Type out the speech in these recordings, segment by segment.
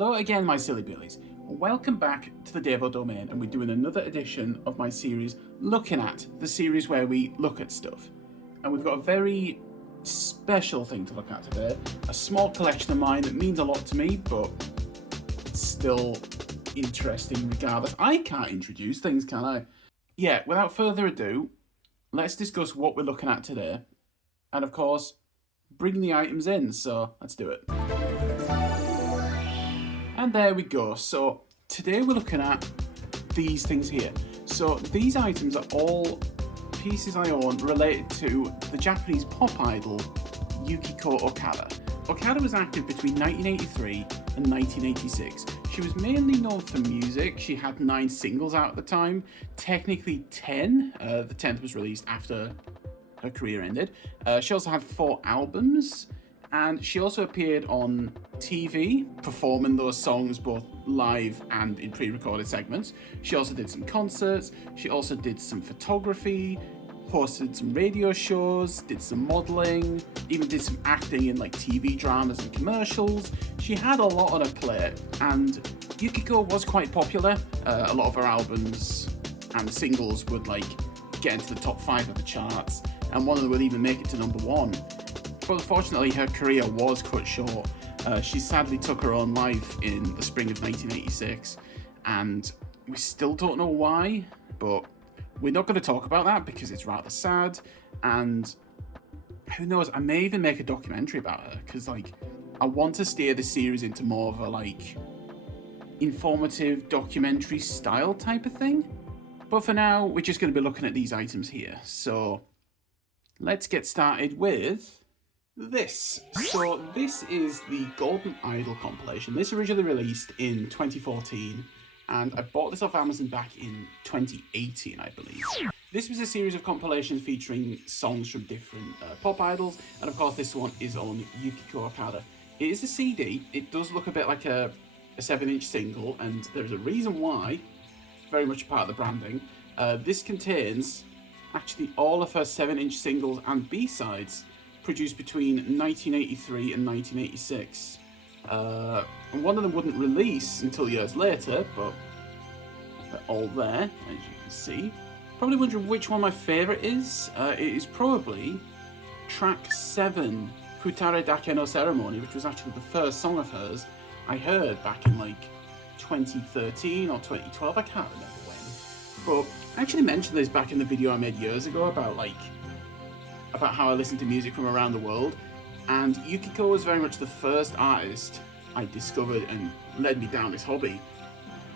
Hello again, my silly billies. Welcome back to the Davo domain, and we're doing another edition of my series, Looking At, the series where we look at stuff. And we've got a very special thing to look at today, a small collection of mine that means a lot to me, but it's still interesting regardless. I can't introduce things, can I? Yeah, without further ado, let's discuss what we're looking at today. And of course, bring the items in, so let's do it. And there we go. So today we're looking at these things here. So these items are all pieces I own related to the Japanese pop idol Yukiko Okada. Okada was active between 1983 and 1986. She was mainly known for music. She had 9 singles out at the time, technically 10. The 10th was released after her career ended. She also had 4 albums, and she also appeared on TV, performing those songs both live and in pre-recorded segments. She also did some concerts, she also did some photography, hosted some radio shows, did some modelling, even did some acting in like TV dramas and commercials. She had a lot on her plate, and Yukiko was quite popular. A lot of her albums and the singles would like get into the top 5 of the charts, and one of them would even make it to number 1. But unfortunately, her career was cut short. She sadly took her own life in the spring of 1986, and we still don't know why, but we're not going to talk about that because it's rather sad, and who knows, I may even make a documentary about her, because like, I want to steer the series into more of a like informative documentary style type of thing. But for now, we're just going to be looking at these items here. So let's get started with this. So this is the Golden Idol compilation. This originally released in 2014, and I bought this off Amazon back in 2018, I believe. This was a series of compilations featuring songs from different pop idols, and of course this one is on Yukiko Okada. It is a CD. It does look a bit like a 7-inch single, and there's a reason why. Very much a part of the branding. This contains actually all of her 7-inch singles and B-sides produced between 1983 and 1986. And one of them wouldn't release until years later, but they're all there, as you can see. Probably wondering which one my favourite is. It is probably track 7, Futare Dake no Ceremony, which was actually the first song of hers I heard back in like 2013 or 2012, I can't remember when. But I actually mentioned this back in the video I made years ago about how I listen to music from around the world, and Yukiko was very much the first artist I discovered and led me down this hobby.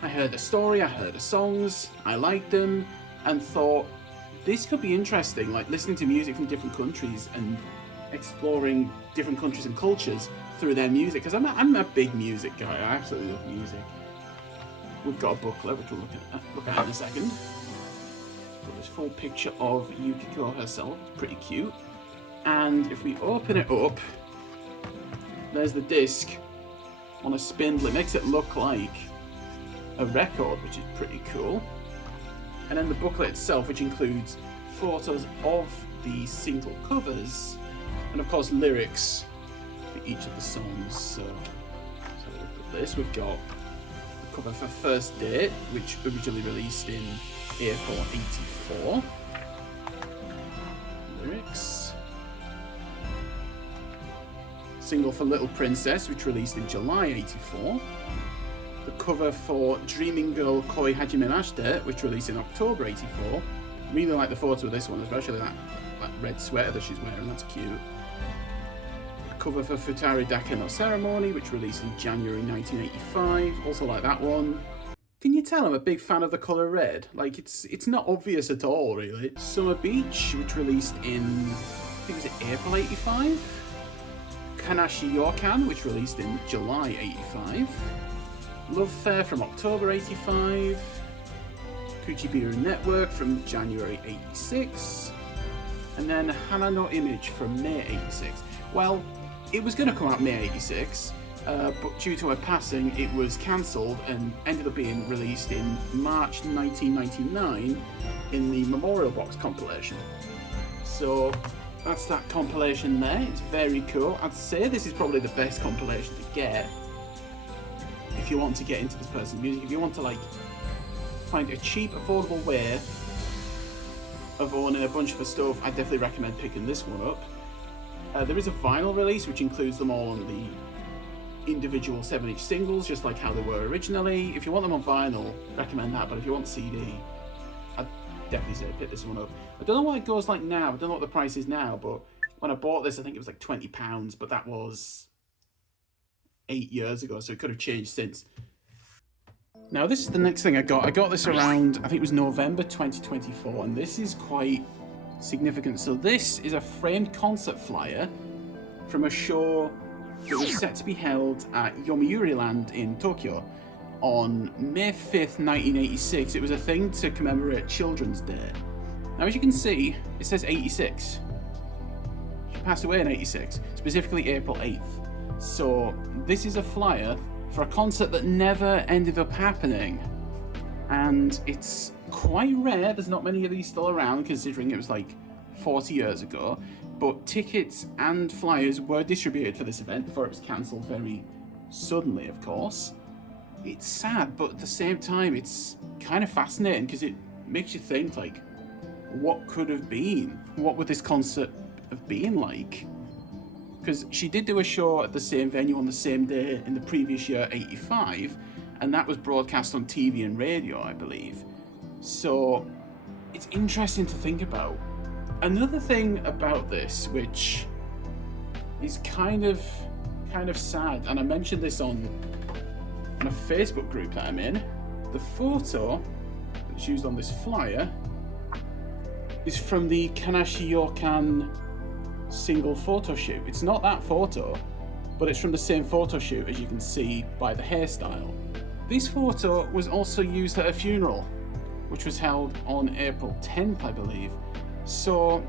I heard her story, I heard her songs, I liked them, and thought this could be interesting, like listening to music from different countries and exploring different countries and cultures through their music, because I'm a big music guy. I absolutely love music. We've got a booklet which we'll look at in a second. Got this full picture of Yukiko herself. It's pretty cute. And if we open it up, there's the disc on a spindle. It makes it look like a record, which is pretty cool. And then the booklet itself, which includes photos of the single covers, and of course lyrics for each of the songs. So let's have a look at this. We've got the cover for First Date, which originally released in April 84. Lyrics. Single for Little Princess, which released in July 84. The cover for Dreaming Girl Koi Hajime Mashite, which released in October 84. Really like the photo of this one, especially that red sweater that she's wearing, that's cute. The cover for Futare Dake no Ceremony, which released in January 1985, also like that one. Can you tell I'm a big fan of the colour red? Like, it's not obvious at all, really. Summer Beach, which released in, I think it was April 85. Kanashi Yokan, which released in July 85. Love Fair from October 85. Kuchibiru Network from January 86. And then Hana no Image from May 86. Well, it was going to come out May 86, but due to her passing, it was cancelled and ended up being released in March 1999 in the Memorial Box compilation. So that's that compilation there. It's very cool. I'd say this is probably the best compilation to get. if you want to get into this person's music, if you want to like find a cheap, affordable way of owning a bunch of her stuff, I definitely recommend picking this one up. There is a vinyl release which includes them all on the individual 7-inch singles, just like how they were originally. If you want them on vinyl, recommend that, but if you want CD, I'd definitely say pick this one up. I don't know what it goes like now, I don't know what the price is now, but when I bought this I think it was like £20, but that was 8 years ago, so it could have changed since. Now this is the next thing I got. I got this around, I think it was November 2024, and this is quite significant. So this is a framed concert flyer from a show that was set to be held at Yomiuri Land in Tokyo on May 5th, 1986. It was a thing to commemorate Children's Day. Now as you can see, it says 86. She passed away in 86, specifically April 8th. So this is a flyer for a concert that never ended up happening. And it's quite rare, there's not many of these still around considering it was like 40 years ago, but tickets and flyers were distributed for this event before it was cancelled very suddenly, of course. It's sad, but at the same time it's kind of fascinating because it makes you think like, what could have been? What would this concert have been like? Because she did do a show at the same venue on the same day in the previous year, 85, and that was broadcast on TV and radio, I believe. So it's interesting to think about. Another thing about this, which is kind of sad, and I mentioned this on a Facebook group that I'm in, the photo that's used on this flyer is from the Kanashiokan single photo shoot. It's not that photo, but it's from the same photo shoot, as you can see by the hairstyle. This photo was also used at a funeral, which was held on April 10th, I believe. So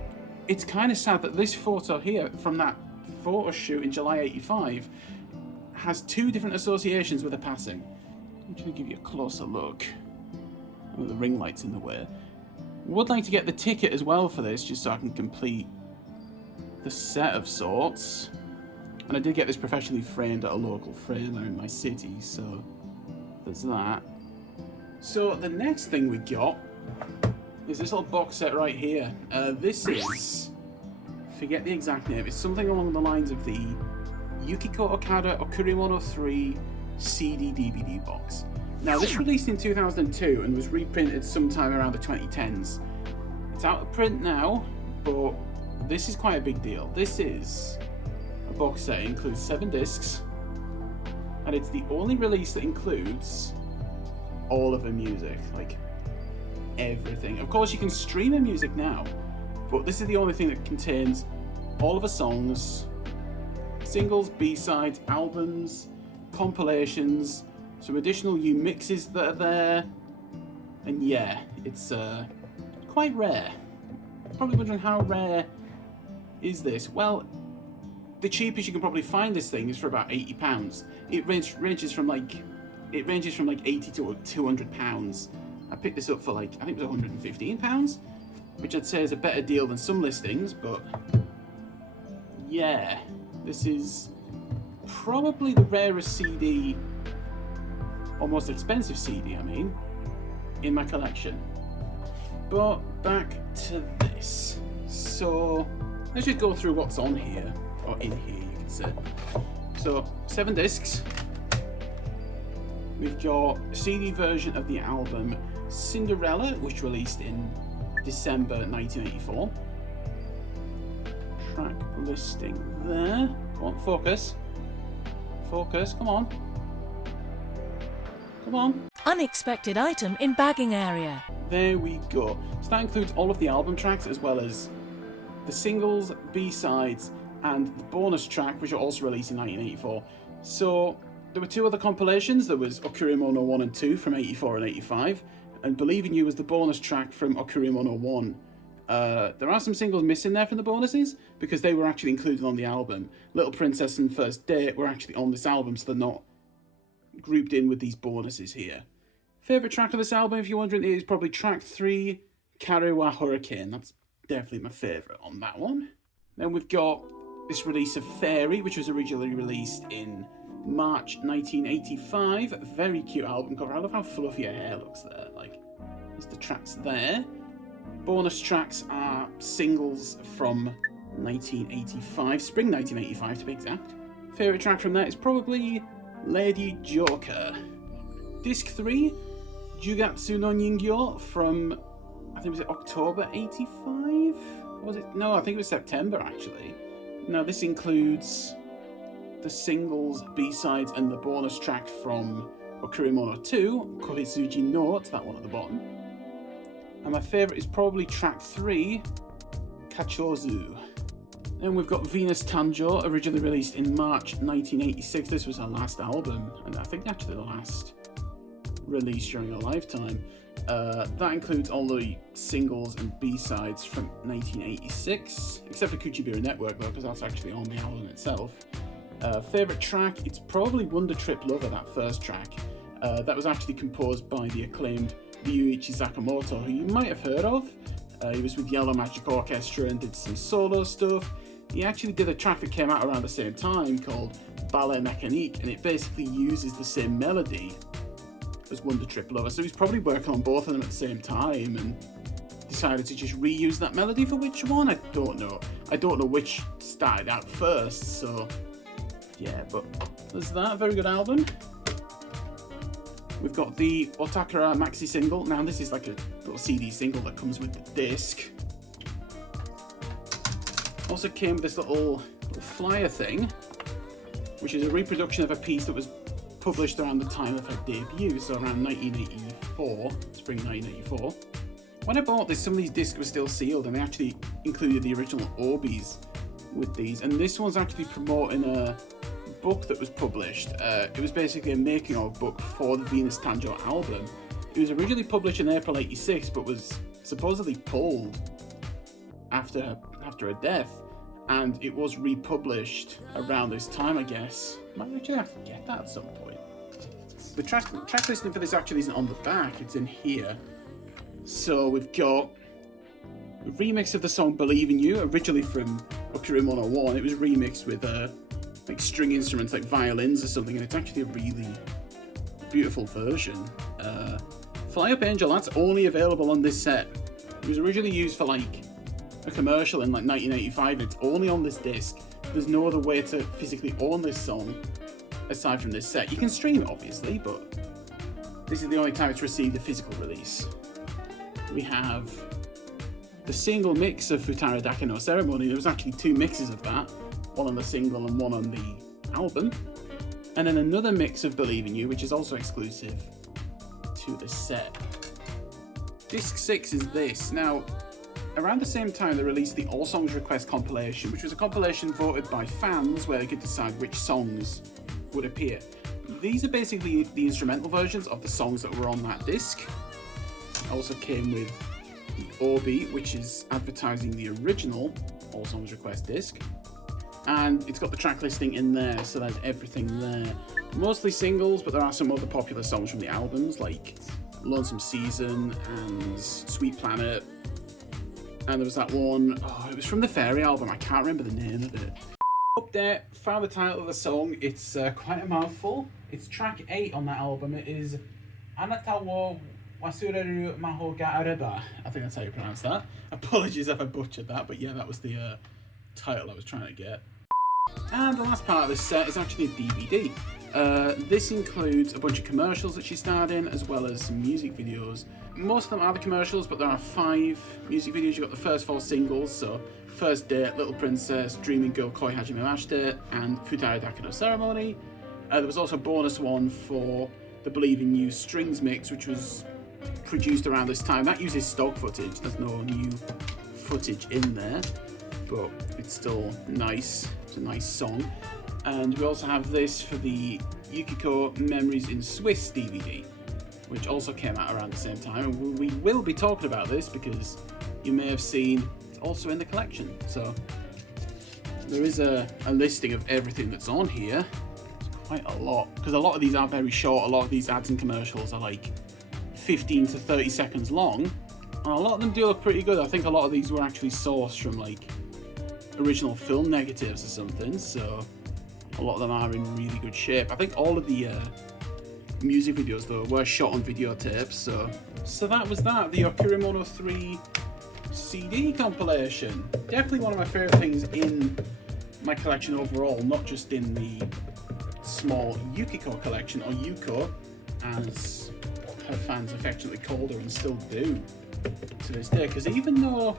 it's kind of sad that this photo here from that photo shoot in July 85 has two different associations with a passing. I'm just going to give you a closer look. Oh, the ring light's in the way. Would like to get the ticket as well for this, just so I can complete the set of sorts. And I did get this professionally framed at a local framer in my city, so there's that. So the next thing we got is this little box set right here. This is, forget the exact name, it's something along the lines of the Yukiko Okada Okurimono 3 CD DVD box. Now this released in 2002 and was reprinted sometime around the 2010s. It's out of print now, but this is quite a big deal. This is a box set. It includes 7 discs, and it's the only release that includes all of the music, like everything. Of course, you can stream the music now, but this is the only thing that contains all of the songs, singles, B-sides, albums, compilations, some additional new mixes that are there, and yeah, it's quite rare. Probably wondering how rare is this? Well, the cheapest you can probably find this thing is for about £80. It ranges from like 80 to £200. I picked this up for like, I think it was £115, which I'd say is a better deal than some listings, but yeah, this is probably the rarest CD, or most expensive CD, I mean, in my collection. But back to this. So let's just go through what's on here, or in here you could say. So 7 discs. We've got a CD version of the album Cinderella, which released in December 1984. Track listing there. Come on, focus. Focus, come on. Come on. Unexpected item in bagging area. There we go. So that includes all of the album tracks as well as the singles, B-sides, and the bonus track, which are also released in 1984. So there were 2 other compilations. There was Okurimono 1 and 2 from 84 and 85, and Believe in You was the bonus track from Okurimono 1. There are some singles missing there from the bonuses because they were actually included on the album. Little Princess and First Date were actually on this album, so they're not grouped in with these bonuses here. Favourite track of this album, if you're wondering, is probably track 3, Karewa Hurricane. That's definitely my favourite on that one. Then we've got this release of Fairy, which was originally released in March 1985. Very cute album cover. I love how fluffy her hair looks there. Like, there's the tracks there. Bonus tracks are singles from 1985, spring 1985 to be exact. Favourite track from that is probably Lady Joker. Disc 3, Jugatsu no Ningyo from, I think, was it October 85? Was it? No, I think it was September actually. Now this includes the singles, B-sides and the bonus track from Okurimono 2, Kohitsuji Note, that one at the bottom. And my favourite is probably track 3, Kachozu. Then we've got Venus Tanjo, originally released in March 1986. This was her last album, and I think actually the last release during her lifetime. That includes all the singles and B-sides from 1986, except for Kuchibira Network though, because that's actually on the album itself. Favourite track, it's probably Wonder Trip Lover, that first track. That was actually composed by the acclaimed Ryuichi Sakamoto, who you might have heard of. He was with Yellow Magic Orchestra and did some solo stuff. He actually did a track that came out around the same time called Ballet Mécanique, and it basically uses the same melody as Wonder Trip Lover. So he's probably working on both of them at the same time and decided to just reuse that melody for which one? I don't know. I don't know which started out first, so yeah, but there's that. Very good album. We've got the Otakara maxi single. Now this is like a little CD single that comes with the disc. Also came with this little flyer thing, which is a reproduction of a piece that was published around the time of her debut, so around 1984, spring 1984. When I bought this, some of these discs were still sealed, and they actually included the original Obies with these. And this one's actually promoting a book that was published. It was basically a making-of book for the Venus Tanjo album. It was originally published in April '86, but was supposedly pulled after her death, and it was republished around this time, I guess. Might actually have to get that at some point. The track listing for this actually isn't on the back, it's in here. So we've got a remix of the song Believe in You, originally from Okurimono 1. It was remixed with like string instruments like violins or something, and it's actually a really beautiful version. Fly Up Angel, that's only available on this set. It was originally used for like a commercial in like 1985, and it's only on this disc. There's no other way to physically own this song aside from this set. You can stream it obviously, but this is the only time it's received a physical release. We have the single mix of Futara Daka no Ceremony. There was actually 2 mixes of that, one on the single and one on the album. And then another mix of Believe in You, which is also exclusive to the set. Disc 6 is this. Now, around the same time they released the All Songs Request compilation, which was a compilation voted by fans where they could decide which songs would appear. These are basically the instrumental versions of the songs that were on that disc. It also came with the Obi, which is advertising the original All Songs Request disc. And it's got the track listing in there, so there's everything there. Mostly singles, but there are some other popular songs from the albums, like Lonesome Season and Sweet Planet. And there was that one, it was from the Fairy album, I can't remember the name of it. Up there, found the title of the song. It's quite a mouthful. It's track 8 on that album. It is Anata wo wasureru maho ga areba. I think that's how you pronounce that. Apologies if I butchered that, but yeah, that was the title I was trying to get. And the last part of this set is actually a DVD. This includes a bunch of commercials that she starred in, as well as some music videos. Most of them are the commercials, but there are 5 music videos. You've got the first 4 singles, so First Date, Little Princess, Dreaming Girl Koi Hajime Mashite, and Futara Daka no Ceremony. There was also a bonus one for the Believe in You strings mix, which was produced around this time. That uses stock footage, there's no new footage in there, but it's still nice. It's a nice song. And we also have this for the Yukiko Memories in Swiss DVD, which also came out around the same time. And we will be talking about this because you may have seen it's also in the collection. So there is a listing of everything that's on here. It's quite a lot, because a lot of these are very short. A lot of these ads and commercials are like 15 to 30 seconds long. And a lot of them do look pretty good. I think a lot of these were actually sourced from like original film negatives or something. So A lot of them are in really good shape. I think all of the music videos though were shot on videotapes, so that was that, the Okirimono 3 CD compilation. Definitely one of my favourite things in my collection overall, not just in the small Yukiko collection, or Yuko as her fans affectionately called her and still do to this day, because even though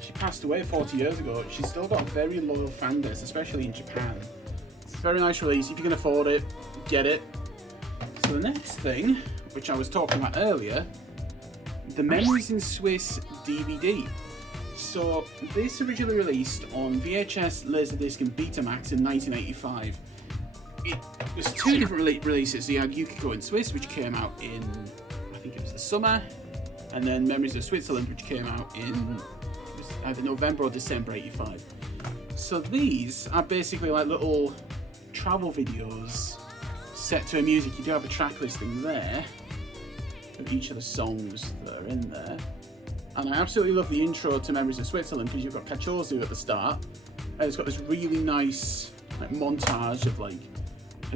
she passed away 40 years ago, she's still got a very loyal fan base, especially in Japan. It's a very nice release. If you can afford it, get it. So the next thing, which I was talking about earlier, the Memories in Swiss DVD. So this originally released on VHS, Laserdisc and Betamax in 1985. It was two different releases. So you had Yukiko in Swiss, which came out in, I think it was the summer, and then Memories of Switzerland, which came out in, it was either November or December 85. So these are basically like little travel videos set to a music. You do have a track listing there of each of the songs that are in there. And I absolutely love the intro to Memories of Switzerland, because you've got Kachozu at the start, and it's got this really nice like montage of like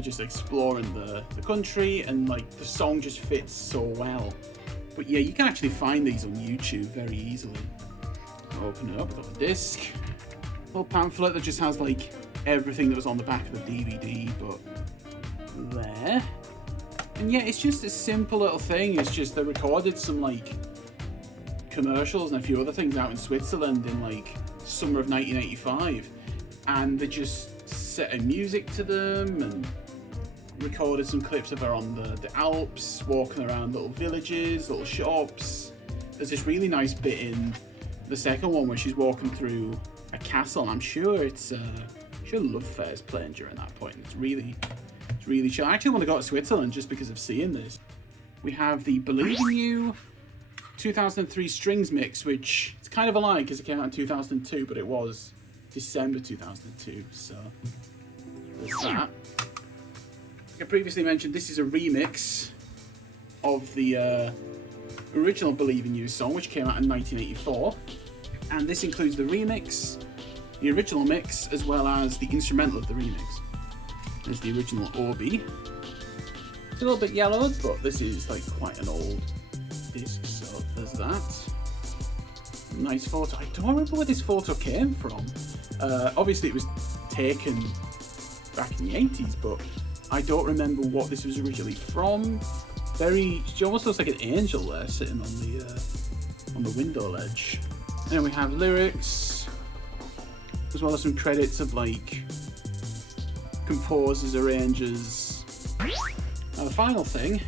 just exploring the country, and like the song just fits so well. But yeah, you can actually find these on YouTube very easily. Open it up, we've got the disc, little pamphlet that just has like everything that was on the back of the DVD, but there. And yeah, it's just a simple little thing. It's just they recorded some like commercials and a few other things out in Switzerland in like summer of 1985, and they just set a music to them and recorded some clips of her on the Alps, walking around little villages, little shops. There's this really nice bit in the second one where she's walking through a castle, and I'm sure it's sure Love Fair's playing during that point. It's really chill. I actually want to go to Switzerland just because of seeing this. We have the Believe in You 2003 strings mix, which it's kind of a lie because it came out in 2002, but it was December 2002, so there's that. Like I previously mentioned, this is a remix of the original Believe in You song, which came out in 1984, and this includes the remix, the original mix, as well as the instrumental of the remix. There's the original Obi. It's a little bit yellowed, but this is like quite an old disc, so there's that. Nice photo. I don't remember where this photo came from. Obviously it was taken back in the 80s, but I don't remember what this was originally from. She almost looks like an angel there sitting on the window ledge. And then we have lyrics, as well as some credits of like composers, arrangers. Now the final thing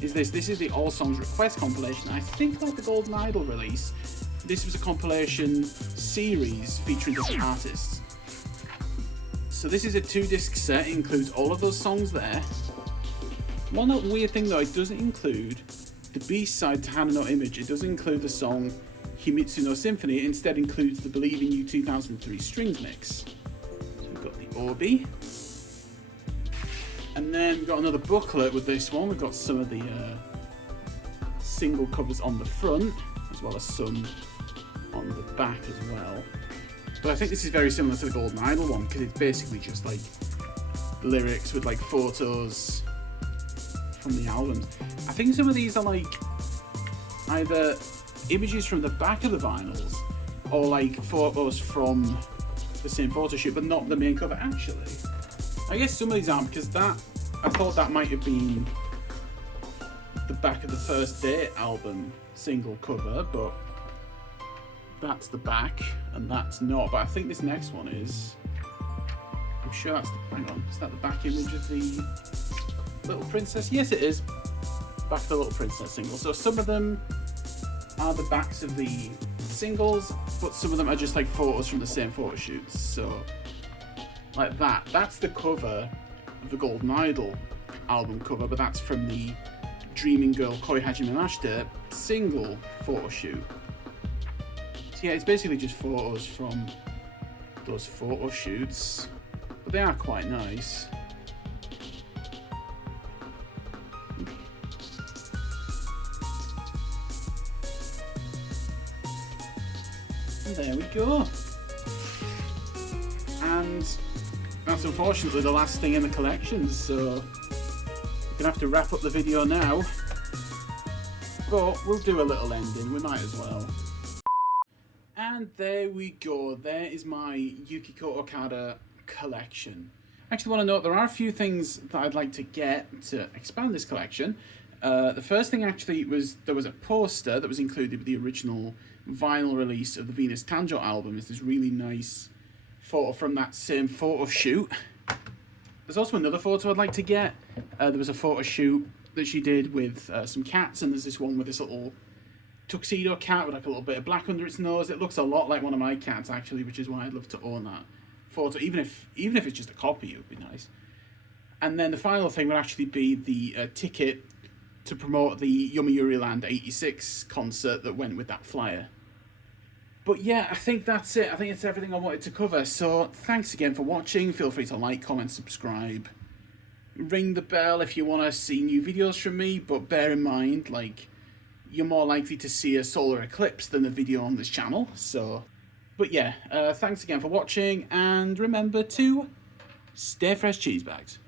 is this. This is the All Songs Request compilation. I think like the Golden Idol release, this was a compilation series featuring different artists. So this is a 2-disc set. It includes all of those songs there. One weird thing though, it doesn't include the B-side to Hana no Image. It doesn't include the song Himitsu no Symphony. It instead includes the Believe in You 2003 strings mix. So we've got the Obi. And then we've got another booklet with this one. We've got some of the single covers on the front, as well as some on the back as well. But I think this is very similar to the Golden Idol one, because it's basically just like lyrics with like photos from the albums. I think some of these are like either images from the back of the vinyls or like photos from the same photo shoot, but not the main cover actually. I guess some of these aren't, because I thought that might have been the back of the First Date album single cover, but that's the back and that's not. But I think this next one is. I'm sure that's hang on, is that the back image of the Little Princess? Yes, it is. Back of the Little Princess single. So some of them are the backs of the singles, but some of them are just like photos from the same photo shoots. So like that. That's the cover of the Golden Idol album cover, but that's from the Dreaming Girl Koi Hajime Mashite single photo shoot. So yeah, it's basically just photos from those photo shoots, but they are quite nice. And there we go. And that's unfortunately the last thing in the collection, so we're gonna have to wrap up the video now. But we'll do a little ending, we might as well. And there we go, there is my Yukiko Okada collection. I actually want to note there are a few things that I'd like to get to expand this collection. The first thing actually was there was a poster that was included with the original vinyl release of the Venus Tanjo album. It's this really nice photo from that same photo shoot. There's also another photo I'd like to get. There was a photo shoot that she did with some cats, and there's this one with this little tuxedo cat with like a little bit of black under its nose. It looks a lot like one of my cats actually, which is why I'd love to own that photo, even if it's just a copy. It would be nice. And then the final thing would actually be the ticket to promote the Yomiuri Land 86 concert that went with that flyer. But yeah, I think that's it. I think it's everything I wanted to cover. So thanks again for watching. Feel free to like, comment, subscribe. Ring the bell if you want to see new videos from me, but bear in mind, like, you're more likely to see a solar eclipse than a video on this channel, so... But yeah, thanks again for watching, and remember to stay fresh cheese bags.